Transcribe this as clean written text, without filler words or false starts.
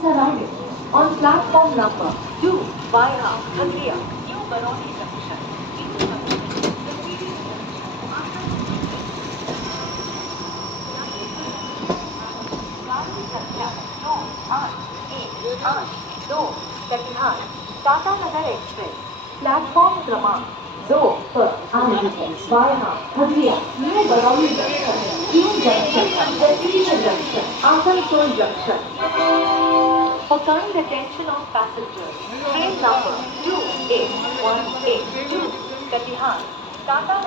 trains arriving on platform number 2 via Naugachia, New Baroni Junction. गाड़ी संख्या 98112 Katihar Tatanagar express platform क्रमांक 2 पर आ रही है वाया हजिया new Barauni junction new junction प्रेस्टीज junction Asansol junction For kind attention of passengers, train number 28182 Katihar Tata